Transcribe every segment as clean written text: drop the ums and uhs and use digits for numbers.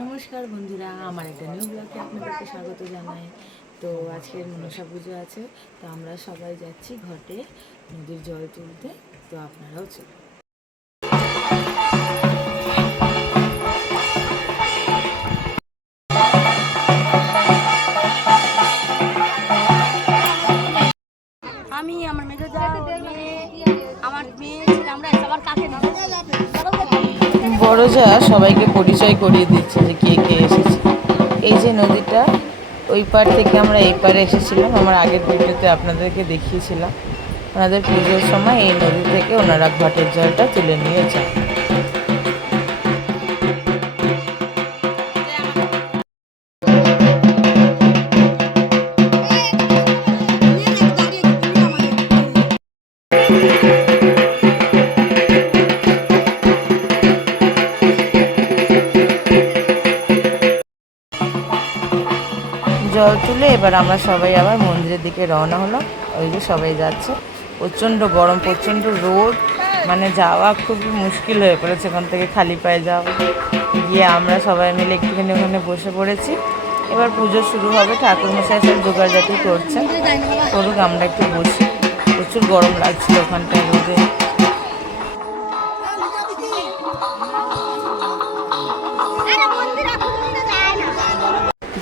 নমস্কার বন্ধুরা, আমার একটা নিউ ব্লগে আপনাদেরকে স্বাগত জানাই। তো আজকের মনসা পুজো আছে, তো আমরা সবাই যাচ্ছি ঘাটে নদীর জল তুলতে। তো আপনারাও চলুন। আমি আমার মেজদা মেয়ে, আমার মেয়ে ছিল, আমরা সবার কাছে বড় যা সবাইকে পরিচয় করিয়ে দিচ্ছে যে কে কে এসেছে। এই যে নদীটা, ওই পার থেকে আমরা এই পারে এসেছিলাম। আমার আগের ভিডিওতে আপনাদেরকে দেখিয়েছিলাম ওনাদের পুজোর সময় এই নদী থেকে ওনারা ঘাটের জলটা তুলে নিয়ে যায়। জল তুলে এবার আমরা সবাই আবার মন্দিরের দিকে রওনা হলাম। ওই যে সবাই যাচ্ছে, প্রচণ্ড গরম, প্রচণ্ড রোদ, মানে যাওয়া খুবই মুশকিল হয়ে পড়েছে ওখান থেকে খালি পায়ে যাওয়া। গিয়ে আমরা সবাই মিলে একটুখানি ওখানে বসে পড়েছি। এবার পুজো শুরু হবে, ঠাকুরমশাই সব জোগাড়জাতি করছেন, করুক, আমরা একটু বসি। প্রচুর গরম লাগছিল ওখানটায় রোদে।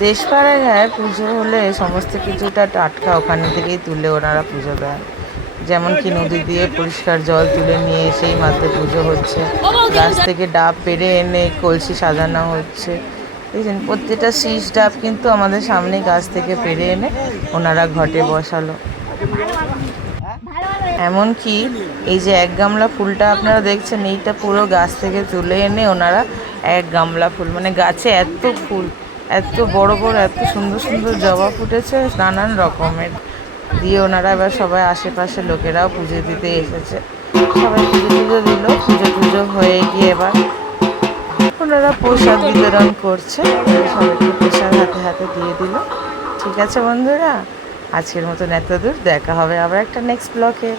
দেশপাড়ায় পুজো হলে সমস্ত কিছুটা টাটকা ওখানে থেকেই তুলে ওনারা পুজো দেন। যেমন কি নদী দিয়ে পরিষ্কার জল তুলে নিয়ে এসেই মাত্র পুজো হচ্ছে, গাছ থেকে ডাব পেড়ে এনে কলসি সাজানো হচ্ছে। দেখছেন, প্রত্যেকটা শীষ ডাব কিন্তু আমাদের সামনে গাছ থেকে পেড়ে এনে ওনারা ঘটে বসালো। এমনকি এই যে এক গামলা ফুলটা আপনারা দেখছেন, এইটা পুরো গাছ থেকে তুলে এনে ওনারা এক গামলা ফুল, মানে গাছে এত ফুল, এত বড় বড়, এত সুন্দর সুন্দর জবা ফুটেছে নানান রকমের, দিয়ে ওনারা এবার সবাই আশেপাশে লোকেরাও পুজো দিতে এসেছে। সবাই পুজো টুজো দিল, পুজো টুজো হয়ে গিয়ে এবার ওনারা প্রসাদ বিতরণ করছে, সবাইকে প্রসাদ হাতে হাতে দিয়ে দিল। ঠিক আছে বন্ধুরা, আজকের মতন এত দূর, দেখা হবে আবার একটা নেক্সট ব্লগে।